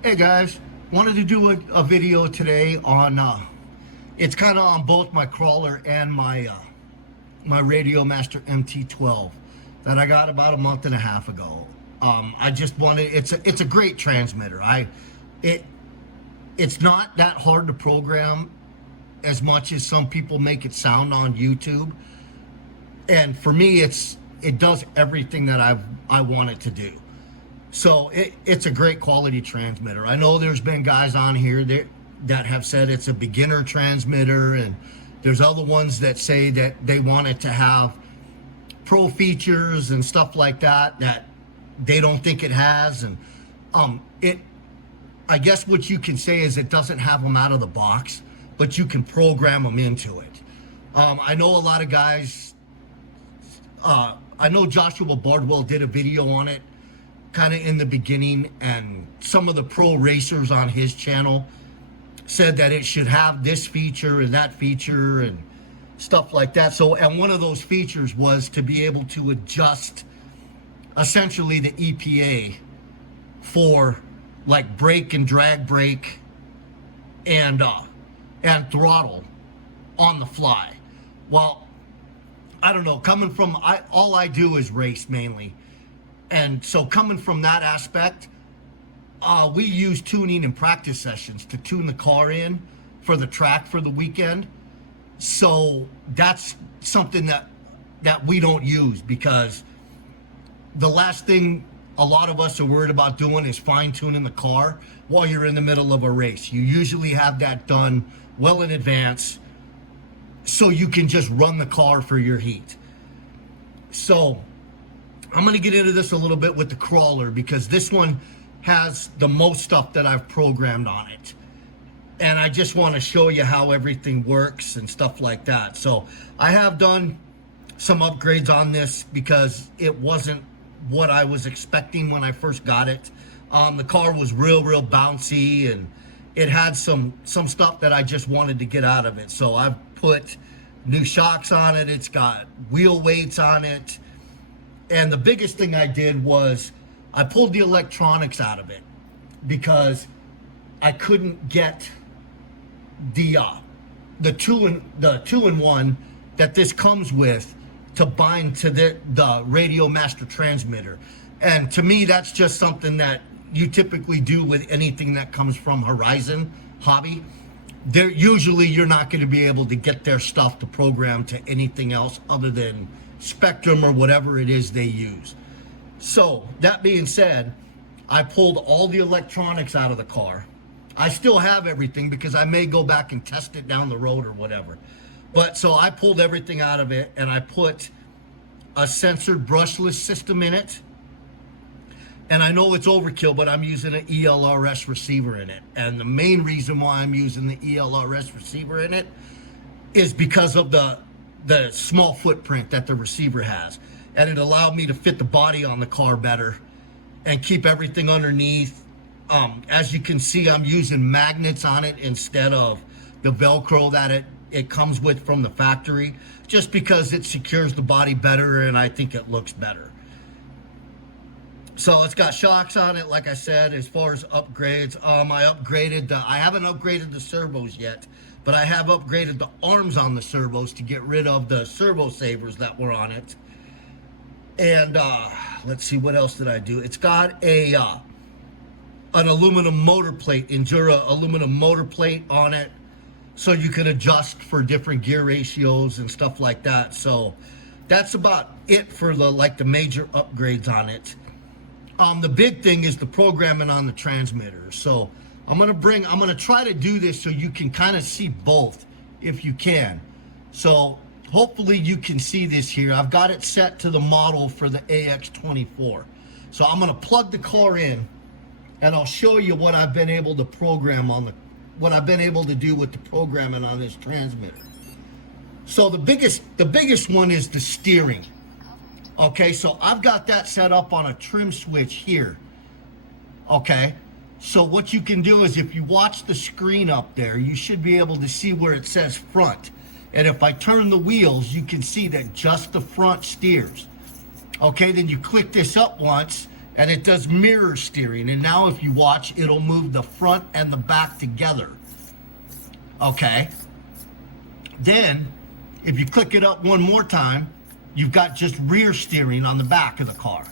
Hey guys, wanted to do a video today on, it's kind of on both my crawler and my Radio Master MT12 that I got about a month and a half ago. I just wanted, it's a great transmitter. It's not that hard to program as much as some people make it sound on YouTube. And for me, it does everything that I want it to do. So it's a great quality transmitter. I know there's been guys on here that have said it's a beginner transmitter, and there's other ones that say that they want it to have pro features and stuff like that they don't think it has. And I guess what you can say is it doesn't have them out of the box, but you can program them into it. I know a lot of guys, I know Joshua Bardwell did a video on it kind of in the beginning, and some of the pro racers on his channel said that it should have this feature and that feature and stuff like that. So, and one of those features was to be able to adjust essentially the EPA for like brake and drag brake and throttle on the fly. Well, I don't know, coming from, all I do is race mainly. And so coming from that aspect, we use tuning and practice sessions to tune the car in for the track for the weekend. So that's something that we don't use, because the last thing a lot of us are worried about doing is fine tuning the car while you're in the middle of a race. You usually have that done well in advance so you can just run the car for your heat. So I'm going to get into this a little bit with the crawler, because this one has the most stuff that I've programmed on it. And I just want to show you how everything works and stuff like that. So I have done some upgrades on this because it wasn't what I was expecting when I first got it. The car was real bouncy, and it had some stuff that I just wanted to get out of it. So I've put new shocks on it. It's got wheel weights on it. And the biggest thing I did was I pulled the electronics out of it because I couldn't get the two-in-one that this comes with to bind to the Radio Master transmitter. And to me, that's just something that you typically do with anything that comes from Horizon Hobby. Usually you're not going to be able to get their stuff to program to anything else other than Spectrum or whatever it is they use. So that being said, I pulled all the electronics out of the car. I still have everything because I may go back and test it down the road or whatever. But so I pulled everything out of it, and I put a censored brushless system in it. And I know it's overkill, but I'm using an ELRS receiver in it. And the main reason why I'm using the ELRS receiver in it is because of the small footprint that the receiver has. And it allowed me to fit the body on the car better and keep everything underneath. As you can see, I'm using magnets on it instead of the Velcro that it comes with from the factory, just because it secures the body better and I think it looks better. So it's got shocks on it, like I said. As far as upgrades, I haven't upgraded the servos yet, but I have upgraded the arms on the servos to get rid of the servo savers that were on it. And let's see, what else did I do? It's got an aluminum motor plate, Endura aluminum motor plate on it, so you can adjust for different gear ratios and stuff like that. So that's about it for the major upgrades on it. The big thing is the programming on the transmitter. So I'm gonna try to do this so you can kind of see both if you can. So hopefully you can see this here. I've got it set to the model for the AX24. So I'm gonna plug the car in, and I'll show you what I've been able to program what I've been able to do with the programming on this transmitter. So the biggest one is the steering. Okay, so I've got that set up on a trim switch here. Okay, so what you can do is if you watch the screen up there, you should be able to see where it says front. And if I turn the wheels, you can see that just the front steers. Okay, then you click this up once, and it does mirror steering. And now if you watch, it'll move the front and the back together. Okay. Then, if you click it up one more time, you've got just rear steering on the back of the car.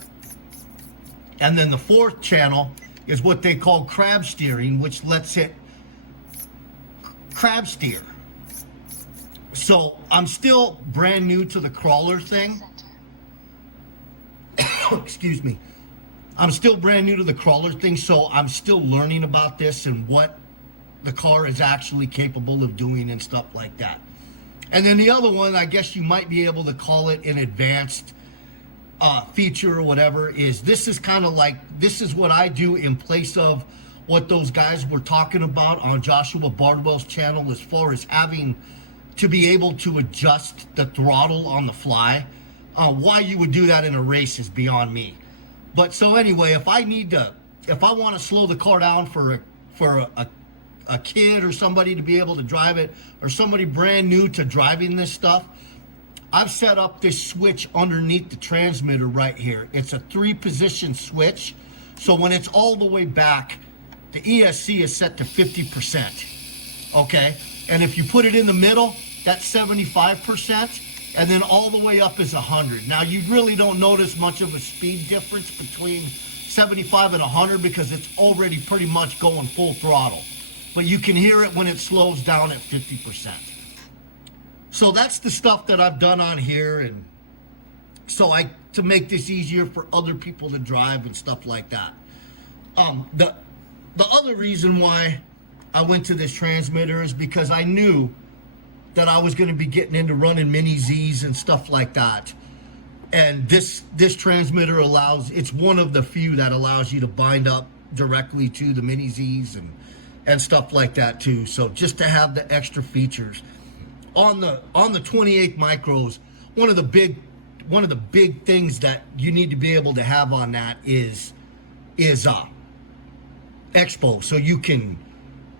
And then the fourth channel is what they call crab steering, which lets it crab steer. So I'm still brand new to the crawler thing. Excuse me. I'm still brand new to the crawler thing, so I'm still learning about this and what the car is actually capable of doing and stuff like that. And then the other one, I guess you might be able to call it an advanced feature or whatever, is this is kind of like, this is what I do in place of what those guys were talking about on Joshua Bardwell's channel, as far as having to be able to adjust the throttle on the fly. Why you would do that in a race is beyond me. But so anyway, if I want to slow the car down for a kid or somebody to be able to drive it, or somebody brand new to driving this stuff, I've set up this switch underneath the transmitter right here. It's a 3-position switch. So when it's all the way back, the ESC is set to 50%. Okay? And if you put it in the middle, that's 75%. And then all the way up is 100. Now, you really don't notice much of a speed difference between 75 and 100 because it's already pretty much going full throttle. But you can hear it when it slows down at 50%. So that's the stuff that I've done on here, and so to make this easier for other people to drive and stuff like that. The other reason why I went to this transmitter is because I knew that I was going to be getting into running mini Z's and stuff like that. And this transmitter it's one of the few that allows you to bind up directly to the mini Z's and stuff like that too. So just to have the extra features on the 28 micros, one of the big things that you need to be able to have on that is expo, so you can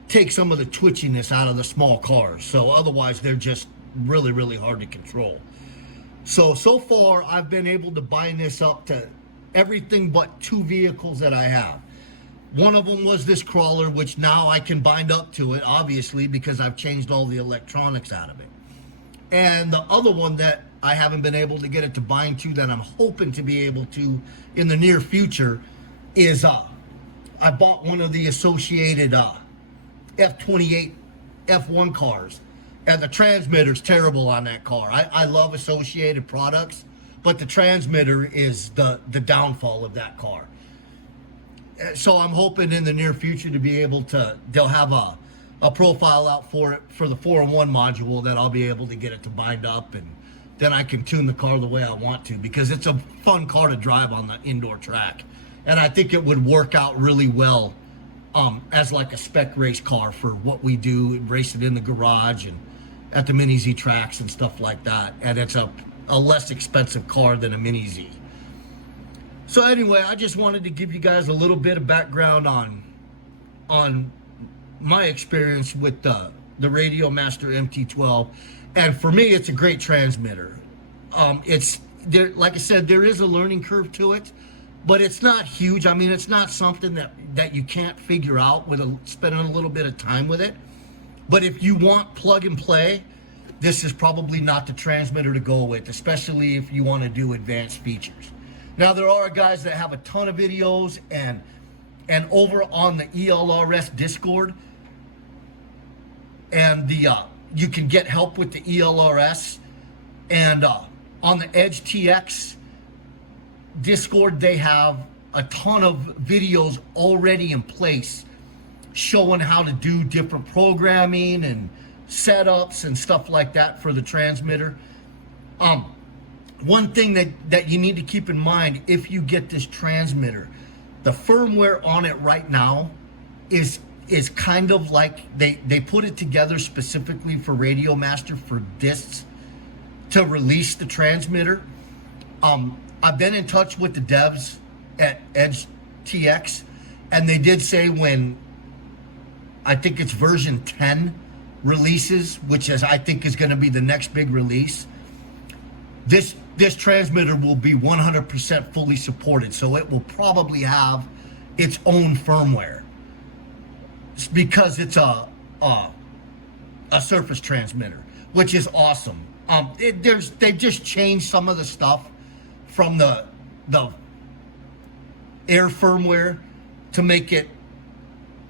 take some of the twitchiness out of the small cars. So otherwise they're just really, really hard to control. So far I've been able to bind this up to everything but 2 vehicles that I have. One of them was this crawler, which now I can bind up to it, obviously, because I've changed all the electronics out of it. And the other one that I haven't been able to get it to bind to, that I'm hoping to be able to in the near future, is I bought one of the associated F28 F1 cars, and the transmitter's terrible on that car. I love associated products, but the transmitter is the downfall of that car. So I'm hoping in the near future to be able to, they'll have a profile out for it for the 4-in-1 module that I'll be able to get it to bind up, and then I can tune the car the way I want to, because it's a fun car to drive on the indoor track. And I think it would work out really well as like a spec race car for what we do, race it in the garage and at the Mini Z tracks and stuff like that. And it's a less expensive car than a Mini Z. So anyway, I just wanted to give you guys a little bit of background on my experience with the Radio Master MT12. And for me, it's a great transmitter. It's there, like I said, there is a learning curve to it, but it's not huge. I mean, it's not something that you can't figure out with spending a little bit of time with it. But if you want plug and play, this is probably not the transmitter to go with, especially if you want to do advanced features. Now, there are guys that have a ton of videos, and over on the ELRS Discord, and you can get help with the ELRS, and on the Edge TX Discord, they have a ton of videos already in place showing how to do different programming and setups and stuff like that for the transmitter. One thing that you need to keep in mind if you get this transmitter, the firmware on it right now is kind of like they put it together specifically for Radio Master for this to release the transmitter. I've been in touch with the devs at Edge TX, and they did say when I think it's version 10 releases, which is I think is going to be the next big release, this transmitter will be 100% fully supported, so it will probably have its own firmware. It's because it's a surface transmitter, which is awesome. They've just changed some of the stuff from the air firmware to make it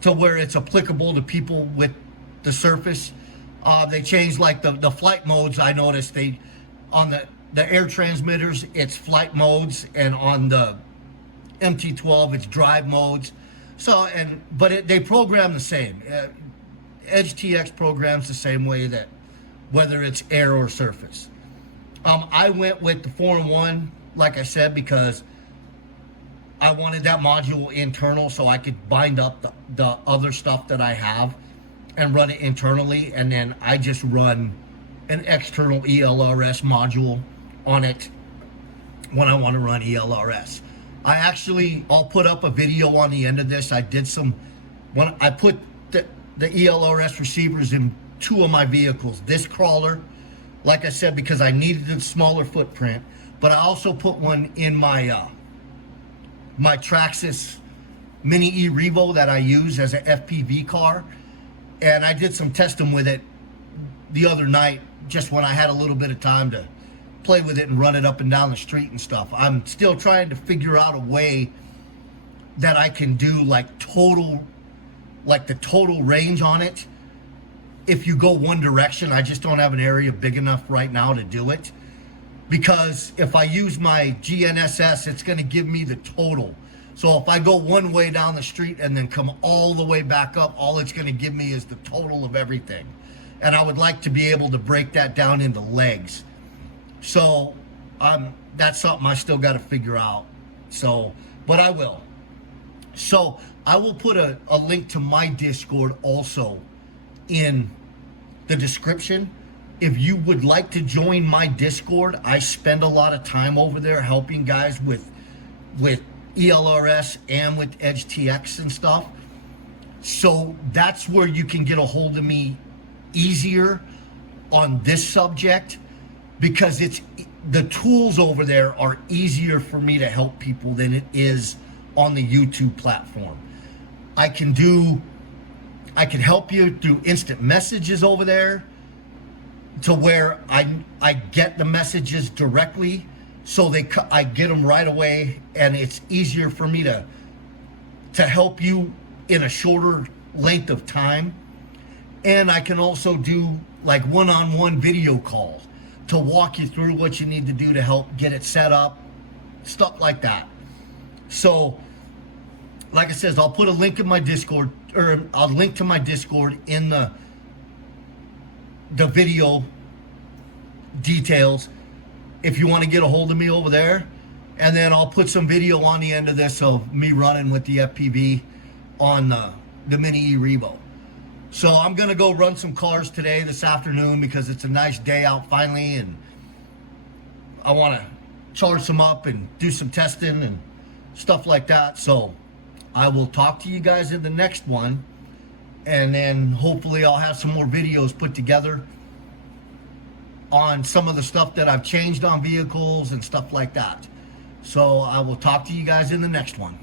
to where it's applicable to people with the surface. They changed like the flight modes. I noticed they on the air transmitters it's flight modes, and on the MT12 it's drive modes. So they program the same. Edge TX programs the same way, that whether it's air or surface. I went with the 4-in-1, like I said, because I wanted that module internal so I could bind up the other stuff that I have and run it internally, and then I just run an external ELRS module on it when I want to run ELRS. I'll put up a video on the end of this. I did when I put the ELRS receivers in 2 of my vehicles. This crawler, like I said, because I needed a smaller footprint, but I also put one in my my Traxxas Mini E Revo that I use as an FPV car, and I did some testing with it the other night, just when I had a little bit of time to play with it and run it up and down the street and stuff. I'm still trying to figure out a way that I can do the total range on it. If you go one direction, I just don't have an area big enough right now to do it. Because if I use my GNSS, it's going to give me the total. So if I go one way down the street and then come all the way back up, all it's going to give me is the total of everything. And I would like to be able to break that down into legs. So that's something I still got to figure out. So, but I will. So I will put a link to my Discord also in the description. If you would like to join my Discord, I spend a lot of time over there helping guys with ELRS and with Edge TX and stuff. So that's where you can get a hold of me easier on this subject, because the tools over there are easier for me to help people than it is on the YouTube platform. I can help you through instant messages over there, to where I get the messages directly, so I get them right away, and it's easier for me to help you in a shorter length of time. And I can also do like one-on-one video calls to walk you through what you need to do to help get it set up, stuff like that. So like I said, I'll put a link in my Discord, or I'll link to my Discord in the video details if you want to get a hold of me over there. And then I'll put some video on the end of this of me running with the FPV on the Mini E Revo. So I'm gonna go run some cars today, this afternoon, because it's a nice day out finally, and I want to charge some up and do some testing and stuff like that. So I will talk to you guys in the next one, and then hopefully I'll have some more videos put together on some of the stuff that I've changed on vehicles and stuff like that. So I will talk to you guys in the next one.